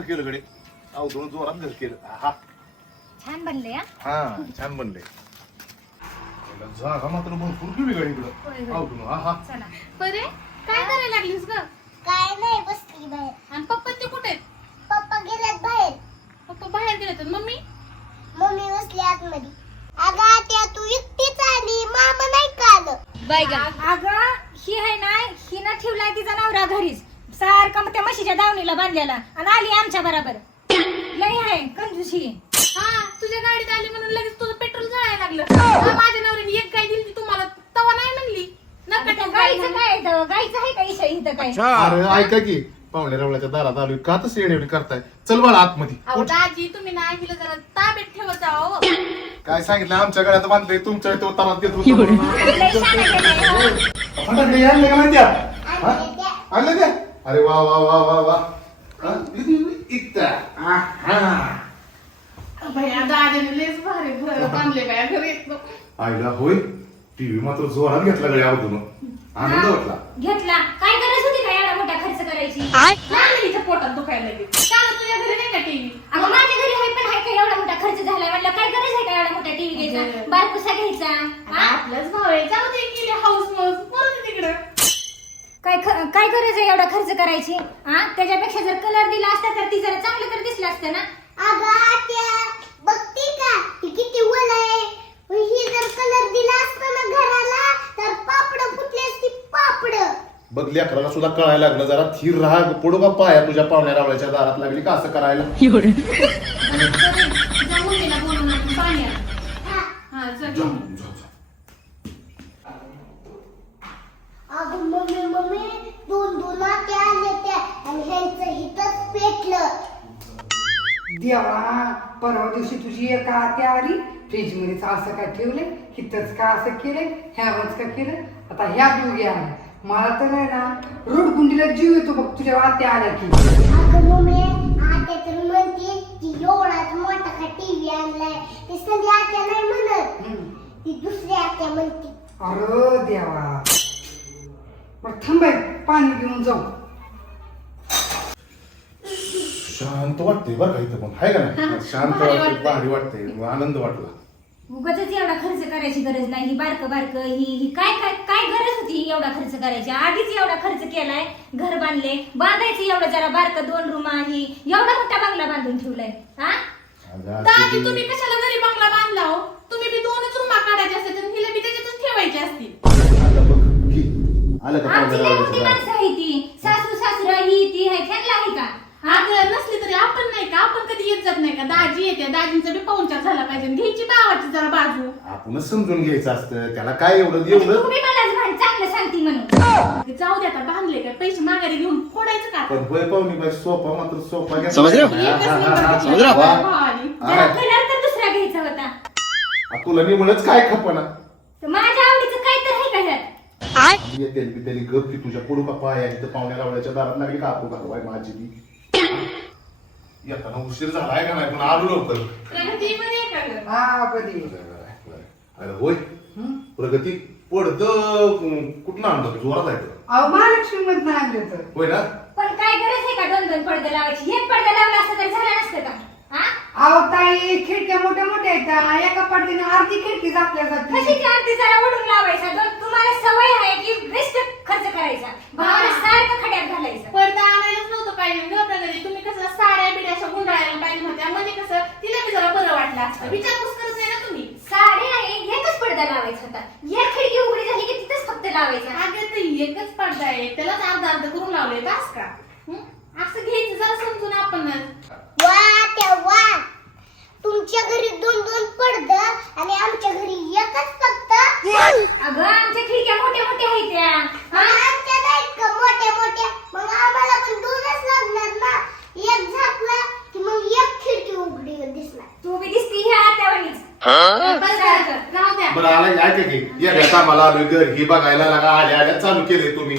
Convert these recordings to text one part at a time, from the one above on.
घर केलं कडे अवधून जोरात घर केलं. हा. छान बनले हा? हा छान बनले. जागा मात्र भरपूर किती गाडी होय, इकडं होय. अवधून हा हा. चला. बरे? काय करायला लागलीस ग? काय नाही बसली बाहेर. आणि पप्पा ते कुठे आहेत? पप्पा गेल्यात बाहेर. पप्पा बाहेर गेले तर मम्मी? मम्मी बसली आतमध्ये. अगं आत्या तू एकटीच आली. मामा नाही का आलं? अगं ही आहे ना हिनं ठेवलाय तिचा नवरा घरीच. सारखं मग त्या म्हशीच्या दावणीला बांधलेला. आणि आली आमच्या बरोबर. लई आहे कंजूशी. हा तुझ्या गाडीत आली म्हणून लगेच तुझं पेट्रोल जळायला लागलं. हा, माझ्या नवऱ्याने एक गाय दिली तुम्हाला तवा नाही म्हणली. नका त्या गाईचं काय इथं? गाईचं आहे का इशा इथं काय? अरे ऐका की पाहुणे रवळ्याच्या दारात आलोय. का तसं येणे करताय? चल बाळा आतमध्ये. अहो उठ. दाजी तुम्ही नाही हिला जरा ताब्यात ठेवत जाओ काय सांगितलं? आमच्या गळ्यात बांधलंय तुमच्या इथं उतारात देत होतो. लई छान आहे ते नाही, हो. फटाकडे आणले का नाही त्या हा? आणले त्या. अरे वा वा वा वा वा. हा? भैया लेच भारी बाया घरी. आईला होय टीव्ही मात्र जोरात घेतला गड्या अवधून आनंद वाटला. घेतला? काय गरज होती का एवढा मोठा खर्च करायची? लागली हिच्या पोटात दुखायला लागली का गं तुझ्या घरी नाही का टीव्ही? अगं माझ्या घरी आहे पण आहे का एवढा मोठा खर्च झालाय म्हणलं? काय गरज आहे का एवढा मोठा टीव्ही घ्यायचा. बारकुसा घ्यायचा? हा? आपलाच भाव आहे. जाऊ दे गेले हाऊस तिकडं काय गरज आहे एवढा खर्च करायची? हा त्याच्यापेक्षा जर कलर दिला असता तर ती जरा चांगलं तर दिसलं असतं ना? अगं आत्या बघते का? किती वल आहे. ही जर कलर दिला असता ना घराला तर पापड फुटली असती पापड. बघ लेकराला सुद्धा कळायला लागलं. जरा थीर राहा. पुढं पाया तुझ्या पाहुण्या रावळ्याच्या दारात लागली का असं करायला? जा बोलून पाणी आण. हा. जा मम्मी मम्मी दोन दोन आत्या आल्या त्या आणि ह्यांचं हिथंच पेटलं देवा परवा दिवशी तुझी एक आत्या आली फ्रीजमध्ये असं काय ठेवले हिथंच का असं केलंय? ह्यावरच का केलं आता ह्या दोघी आल्या. मला तर आहे ना रोडगुंडीला जीव येतो बघ तुझ्या आत्या आल्या की. अगं मम्मी आत्या तर म्हणते की एवढाच मोठा का टीव्ही आणलाय. ते संध्या आत्या नाही म्हणत. ती दुसरी आत्या म्हणते. अरे देवा. बरं थांबाय पाणी घेऊन जाऊ. शांत वाटते बरं का इथं पण. हाय का नाही? शांत भारी वाटते वाटतंय. भारी वाटते आनंद वाटला. उगाच एवढा खर्च करायची गरज नाही. ही बारक बारक ही ही काय काय काय गरज होती ही एवढा खर्च करायची? आधीच एवढा खर्च केलाय घर बांधले. बांधायचं एवढं जरा बारक दोन रूम ही एवढा मोठा बंगला बांधून ठेवलाय. हा? अगं, आज तुम्ही कशाला घरी बंगला बांधला हो? तुम्ही बी दोनच रुमा काढायचे असते तर हिला बी त्याच्यातच ठेवायची असती. आता बघ की आलं का आमची मोठी माणसं आहे ती. सासू सासरा ही ती आहे त्यांना आहे का? अगं नसली तरी आपण नाही का आपण कधी येत जात नाही का दाजी येते दाजींचा बी पाहुणचार झाला पाहिजे घ्यायची भावाची जरा बाजू? आपणच समजून घ्यायचं असतं त्याला काय एवढं एवढं तुम्ही मलाच चांगलं सांगती म्हणून जाऊ दे आता बांधले काय पैसे माघारी घेऊन फोडायचं का पण होय पाहुणी बाई सोपा मात्र सोपा घ्या. समज रहे? एकच नंबर घेतला. वा. भावानी. जरा हा. कलर तर दुसरा घ्यायचा होता आ, तुला निमळच काय खपना तर माझ्या आवडीचं काय तर आहे का ह्यात येते त्याने गप की तुझ्या पुढं का पाय आहे तर पाहुण्या रावळ्याच्या दारात लागली का आपू घालवाय माझी ती येताना उशीर झालाय का नाही? पण आलो लवकर. प्रगती बरी आहे का गं? हा बरी अरे होय. प्रगती पडद कुठं आणलं जोरात आहे का? अहो महालक्ष्मी मध्ये आणले तर होय ना? पण काय गरज आहे का दोन दोन पडदे लावायची? एक पडदा लावला असता तर झालं नसतं का? हा? अहो ताई खिडक्या मोठ्या मोठ्या आहेत. एका पडद्याने अर्धी खिडकी आपल्या जाते कशाची आरती जरा ओढून लावायचा? दोन तुम्हाला सवय आहे की बेस्ट खर्च करायचा. भावाला सारखं खड्यात घालायचं. पडदा आणायलाच नव्हतं पाहिजे. ग प्रगती तुम्ही कसं साड्या बिड्या अशा गुंडाळायला पाहिजे होत्या. म्हणजे कसं तिला बी जरा बरं वाटलं असतं. विचारपूस करत नाही ना तुम्ही. साडे नाही एकच पडदा लावायचा होता. एक खिडकी उघडी झाली की तिथंच फक्त लावायचा. अगं ते एकच पडदा आहे. त्यालाच अर्धा अर्ध करून लावले बास का हं? असं घ्यायचं जरा समजून आपण वा त्या वा तुमच्या घरी दोन दोन पडद आणि आमच्या घरी एकच फक्त. अगं आमच्या खिडक्या मोठ्या मोठ्या आहेत त्या. मग आमच्या नाहीत का मोठ्या मोठ्या. मग आम्हाला पण दोनच लागणार ना. एक झाकला की मग एक खिडकी उघडी दिसणार. तू बी दिसती ह्या त्यावानीच सारखं. राहू द्या. बरं आला ऐका की. या घ्या कामाला आलोय घर. ही बघायला लागा. आल्या आल्या चालू केले तुम्ही.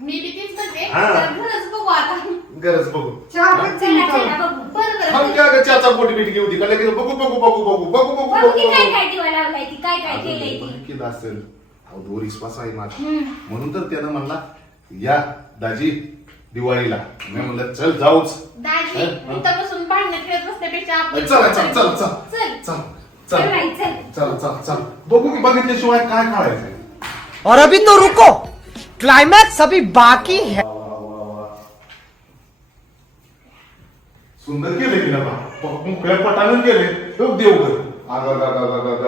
मी बी तीच म्हणते. हा. जरा घरच बघू आता. गरज बघू. चला. बघू. मग त्या चाचा पोटी बिटी घेऊ का लगेच बघू बघू बघू बघू बघू बघू बघू काय बघू. काय दिवा लावलाय ती? काय काय केलंय ती? असेल अहो दोर विश्वास आहे माझा हम्म. म्हणून तर त्यानं म्हणला या दाजी दिवाळीला. मी म्हणलं चल जाऊच. दाजी हं? इथं बसून भांडणं खेळत बसण्यापेक्षा आपण- चला चल चल चल चल. चल. चल चल. बाई, चल. चल चल चल. बघू की बघितल्याशिवाय काय खायचंय और अभी तो रुको. क्लाइमैक्स अभी बाकी है वा, वा, वा, वा. सुंदर केले की ना मोकळ्या पटानं केले. गा.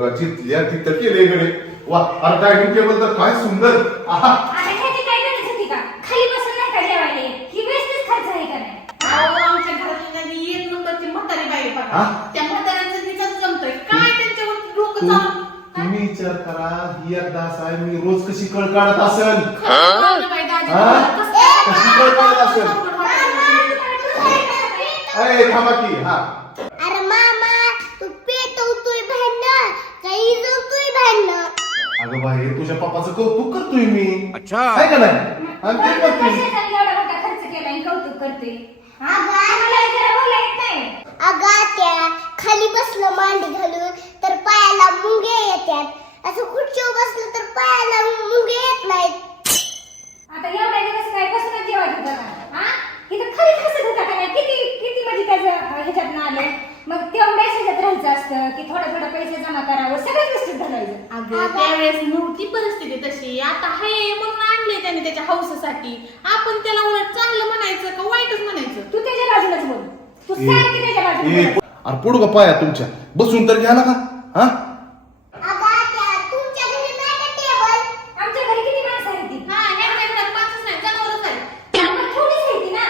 गा जिथल्या तिथं केले गडे. वा अरे डायनिंग टेबल तर काय सुंदर. आहा. आता ह्याची काय गरज होती का? खाली बसून नाही का जेवायला येत? ही वेस्टच खर्च आहे का नाही? अहो, आमच्या घरातली त्यांनी एक नंबरची म्हातारी बाई आहे बघा? त्या म्हाताऱ्यांचं तिचं जमतोय. काय त्यांच्यावर डोकं तू- चालून तुम्ही विचार करा ही एक दास आहे मी रोज कशी कळ काढत असेल? खरं बाई दाजी हा? कसं काय कशी कळ काढत असेल वाटलं? अरे थांबा की? हा. अरे मामा तू पेटवतोय भांडण काही जवतोय भांडण. अगं बाई तुझ्या पप्पाचं कौतुक करतोय मी. अच्छा. आहे का नाही? आणि ते पण करतोय. कशासाठी एवढा मोठा खर्च केला आणि कौतुक करते? हा? आम्हाला जरा बोलायचं नाही? अगं त्या खाली बसलं मांडी घालून तर पायाला मुंगे येतात असं खुर्चीवर बसलं तर पायाला मुंगे येत नाहीत. आता एवढ्या दिवस काय बसूनच जेवायचं होतं का हा? इथं खरीच हसत होता का नाही किती किती म्हणजे त्याचं ह्याच्यात आलं मग तेवढ्या ह्याच्यात राहायचं असतं की थोडं थोडं पैसे जमा करावं सगळ्याच गोष्टीत घालायचं अगं त्यावेळेस नव्हती परिस्थिती तशी. आता हाय म्हणून आणले त्याने त्याच्या हौसेसाठी आपण त्याला उलट चांगलं म्हणायचं का वाईटच म्हणायचं? तू त्याच्या बाजूलाच बोल. तू सारखी त्याच्या बाजूला बोल. अरे पडू का पाया तुमच्या. बसून तर घ्याला का? हा अगं त्या तुमच्या घरी नाही का टेबल आमच्या घरी किती माणसं आहेत ती हा ह्यांच्या घरात पाचच नाही जनावरच आहे मग थोडीच आहे ती ना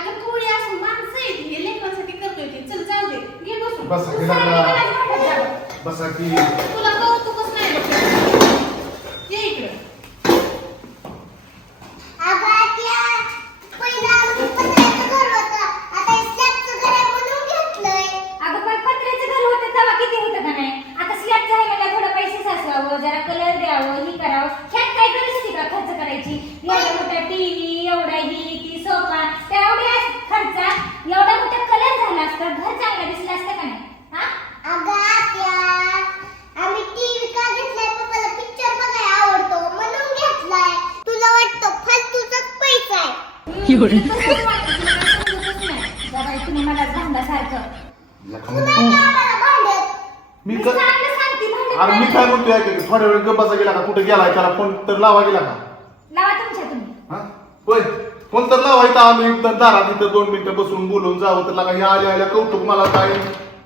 अगं थोडी असून माणसं आहेत हे लेकरांसाठी करतोय ते चल जाऊ दे घे बसून बसा तू की सारखी नका. मलाच भांडत जा. बसा की तुला कौतुकच नाही बघ. ये इकडे अगं त्या पहिलं आमचं पत्र्याचं घर होतं आता हे स्लॅबचं घर आहे म्हणून घेतलंय अगं पण पत्र्याचं घर होतं तेव्हा किती होतं का नाही आता स्लॅबचं आहे मला थोडं पैसे साचवावं जरा कलर द्यावं ही करावं ह्यात काय गरज होती का खर्च करायची एवढा मोठा टीव्ही एवढा ही ती सोफा तेवढ्या खर्चात एवढा मोठा कलर झाला असता घर चांगलं दिसलं असतं का नाही हा अगं त्या आम्ही टीव्ही का घेतलाय पप्पाला पिक्चर बघायला आवडतो म्हणून घेतलाय तुला वाटतं फालतूचाच पैसा आहे तुम्ही मला भांडत मी क- अरे मी. काय म्हणतोय ऐका की, थोड्या वेळ गप्पाचा गेला का? कुठे गेलाय? त्याला फोन तर लावा गेला का? लावा तुमच्या तुम्ही. हा? होय. फोन तर लावायचा आम्ही इथं दारात इथं दोन मिनिटं बसून बोलून जावं तर लागा हे आल्या आल्या कौतुक मला काय?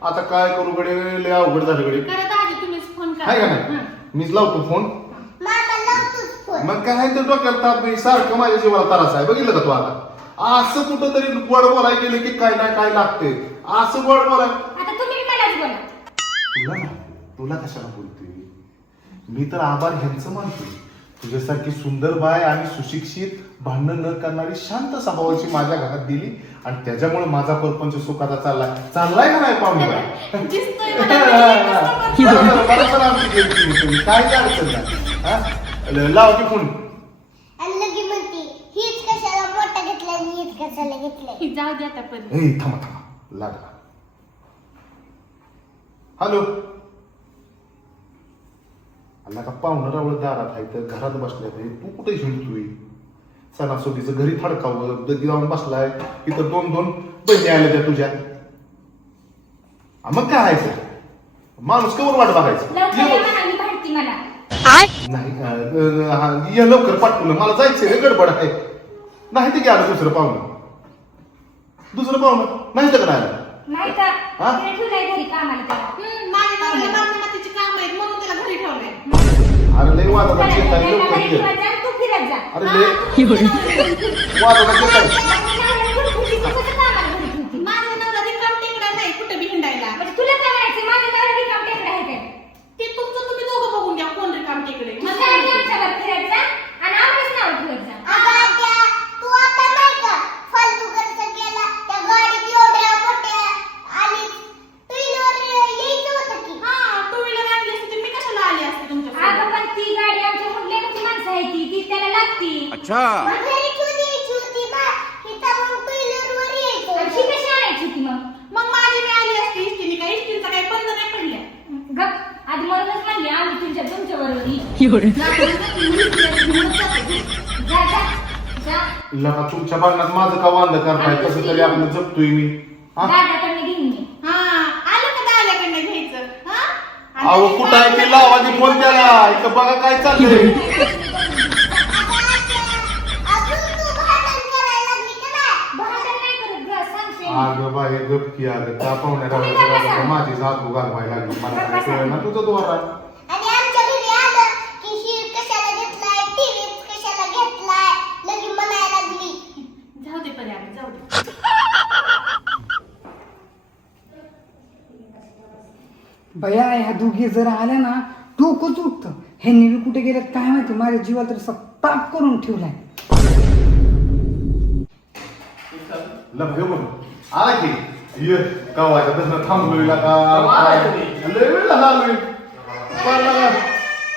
आता काय करू गडे? लय अवघड झालं तुम्हीच फोन आहे का करा नाही मीच लावतो फोन. मग काय तर डोक्यात ताप नाही सारखं माझ्या जीवाला त्रास आहे बघितलं का तू आता असं कुठं तरी गोड बोलाय गेलं की काय नाही काय लागते असं गोड बोलाय आता तुम्ही मलाच बोला तुला ना तुला कशाला बोलते मी तर आभार ह्यांचं मानतो तुझ्यासारखी सुंदर बाय आणि सुशिक्षित भांडण न करणारी शांत स्वभावाची माझ्या घरात दिली आणि त्याच्यामुळे माझा परपंच सुखाचा चाललाय चाललाय का नाही पाहुणे बाय दिसतोय मला काय काय अडचण नाही हा? ल- लाव की फोन. आणि लगी म्हणती हीच कशाला मोठा घेतलाय आणि हीच कशाला घेतलाय? जाऊ दे आता पण. ए थांबा थांबा. लागला हॅलो. अल्ला का पाहुणं रावळ दारात आहे तर घरात बसल्या तू कुठे हिंडतोय सणासुदीचं घरी थडकावं दगी लावून बसलाय. इथं दोन दोन बहिणी आल्या त्या तुझ्या. मग काय आहे? माणूस कवर वाट बघायचं. लवकर ये या बघ. म्हणाली भांडती मला. नाही अं, हा, ये लवकर पाठवलं. मला जायचंय रे गडबड आहे. नाही ते गेलं दुसरं पाहुणं. दुसरं पाहुणं. नाही तर नाही आलं. नाही का हा? तिने ठेवलंय घरी कामाला त्याला. हम्म, माझ्या नवऱ्याला बांधकामाची काम आहेत म्हणून त्याला घरी ठेवलंय. अरे लय वादाचा करायचं, चेत आहे त्याला लवकर घरी ये. ठेवायचं आणि तू फिरत जा. अरे लय वादाचा आहे माझ्या नवरा रिकाम टेकडा नाही कुठे बी हिंडायला म्हणजे तुला काय म्हणायचं माझ्या नवरा रिकाम टेकडा आहे काय ते तुमचं तुम्ही दोघं बघून घ्या कोण रिकाम टेकडे मग काय ते आमच्यावर फिरत जा आणि आम्हीच नाव ठेवत जा अगं त्या तू आता नाही का फालतू खर्च केला त्या गाडीत एवढ्या मोठ्या आणि ट्रेनवर यायचं होतं की हा टू व्हीलर आणली असती तर मी कशाला आली असते तुमच्या अगं पण ती गाडी आमच्या मुडल्याची माणसं आहे ती ती त्याला लागती मग घरी ठेवून यायची होती ना इथं मग ट्रेनवर यायचं आणि होतं. ती कशी आणायची ती मग मग माझी मी आली असते इष्टीने काय इष्टीचा काही बंद नाही पडल्या गप आधी म्हणूनच तुमच्या बरोबर येऊ. जा जा जा लका तुमच्या भांडणात माझं का वांद करताय? कसं तरी आपलं जपतोय मी. हा? दादाकडनं घेईन मी हा आलं का दादाकडनं घ्यायचं? हा? आणि अहो कुठं आहे ते? लावानी फोन त्याला. इथं बघा काय चाललंय. अजून तू भांडण करायला लागली का नाही भांडण नाही करत ग सांगते मी. अगं. बाई गप की अगं त्या पाहुण्या रावळ्याच्या? माझी जात घालवायला लागली. मला काय. कळलं ना तुझं द्वारा आणि आमच्या घरी आलं की ही कशाला घेतलाय टीव्ही कशाला घेतलाय लगी म्हणायला लागली जाऊ दे परी आम्ही जाऊ दे बया ह्या दोघी जर आल्या ना डोकंच उठतं. ह्यांनी बी कुठे गेलेत काय माहिती? माझ्या जीवाला तर असं ताप करून ठेवलाय. लभ्य आला की ये कवायचा तसं थांबलोय का? लय वेळ. झाला आलोय?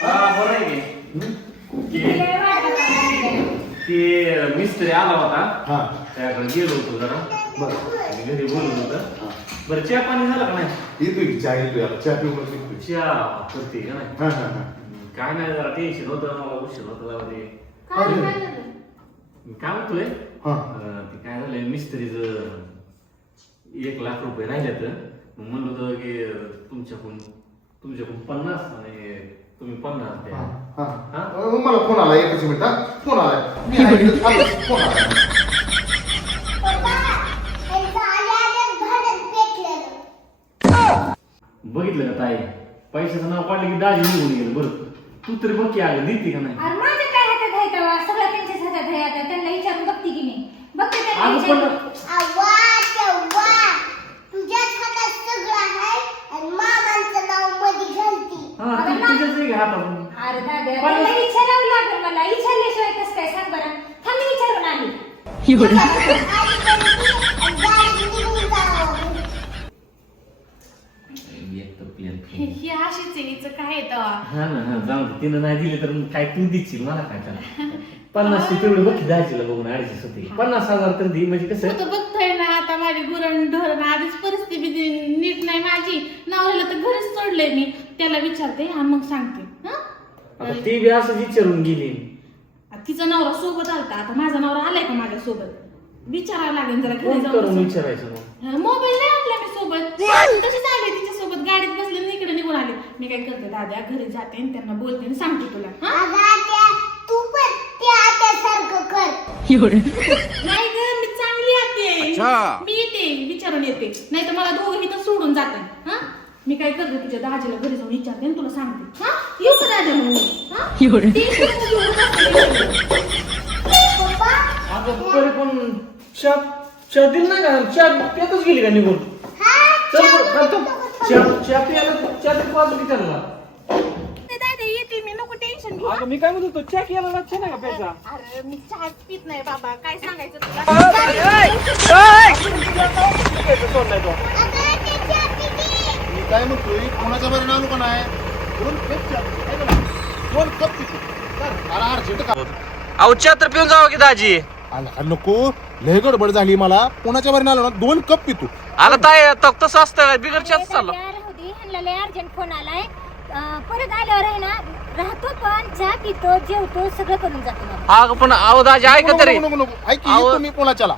हा. ते मिस्त्री आला होता. हा. त्याकडे गेलो होतो जरा. बरं. आणि घरी बोलत होतं. बरं चहा पाणी झालं का नाही? येतोय की चहा येतोय आता. चहा पिऊन येतोय चहा करते का नाही? हा हा हा. काय नाही जरा टेन्शन होतं मला उशीर होतं जरा ते. काय काय झालं? मी काय म्हणतोय? हा. अं, ते काय झालंय मिस्त्रीच एक लाख रुपये राहिलेत. मग म्हणलं होतं की अं, तुमच्याकडून तुमच्याकडून पन्नास आणि तुम्ही पन्नास द्या. हा हा? मला फोन आला एकच मिनिट हा. फोन आलाय. मी आलो, फोन आलाय पप्पा त्यांचं आल्या आल्याच भांडण पेटलेलं बघितलं का ताई? पैशाचं नाव काढलं की दाजी निघून गेलं बरं. तू तरी बघ की आलं देते का नाही. अरे माझं काय हातात आहे तेव्हा? सगळं त्यांच्याच हातात आहे आता. त्यांना विचारून बघते की मी. बघते त्यांना अगं पण विचारून. अव्वा तेव्हा तुझ्याच हातात सगळं आहे आणि मामांचं नावमध्ये घालती. हा तू तुझ्याच नाही का हातात अरे दादा पण- त्यांना विचारावं लागेल मला. विचारल्याशिवाय कसं काय सांग बरं. थांब मी विचारून आली. आई हे हे अशीच आहे हिचं काय येतं हा ना हा जाऊन दे. तिनं नाही दिली तर मग काय तू देशील मला काय त्याला? पन्नास ते तेवढे बघ दाजीला बघून अडीच होते पन्नास हजार तर दे म्हणजे कसं? तू तर बघतोय ना आता माझी गुरण ढोरण आधीच परिस्थिती नीट नाही माझी. नवऱ्याला तर घरीच सोडलंय मी. त्याला विचारते आणि मग सांगते. हा? आता ती बी असं विचारून गेली. तिचा नवरा सोबत आलता. आता माझा नवरा आलाय का माझ्या सोबत विचारावं लागेल जरा घरी फोन करून जाऊन विचारायचं मग. मोबाईल नाही आणला मी सोबत. तशीच आले तिच्या सोबत गाडीत बसले आणि इकडे निघून आले मी काय करते दादा घरी जाते आणि त्यांना बोलते आणि सांगते तुला. हा? अगं आत्या तू पण त्या आत्यासारखं कर. नाही ग मी चांगली आते मी येते विचारून येते. नाही तर मला दोघं इथं सोडून जातात. हा? मी काय करते तुझ्या दाजीला घरी जाऊन विचारते आणि तुला सांगते. हा? येऊ का दादा म्हणून हा? Tension नको घेऊ, बस. पप्पा? अगं तरी पण चहा चहा दिल नाही का? चहा पितच गेली का निघून? हा चल तू चहा येते मी नको टेन्शन घेऊ अगं मी काय म्हणतो चहा केला चहा नाही का प्यायचा अरे मी चहा पित नाही बाबा काय सांगायचं तुला अगं त्याच्या किती मी काय म्हणतोय कोणाच्या बरं दोन कप चहा, आहे? दोन कप पितो का अहो चहा तर पिऊन जावं की दाजी आला नको लय गडबड झाली मला कोणाच्या बरं आलो ना दोन कप पितो आला ताई त- तसं असतं बिगर चहाच चाललं. अर्जंट फोन आलाय. अं, परत आल्यावर आहे ना राहतो पण चहा पितो जेवतो सगळं करून जातो अगं पण अहो दाजी ऐका नको, तरी. नको, नको. ऐक मी कोणाच्याला?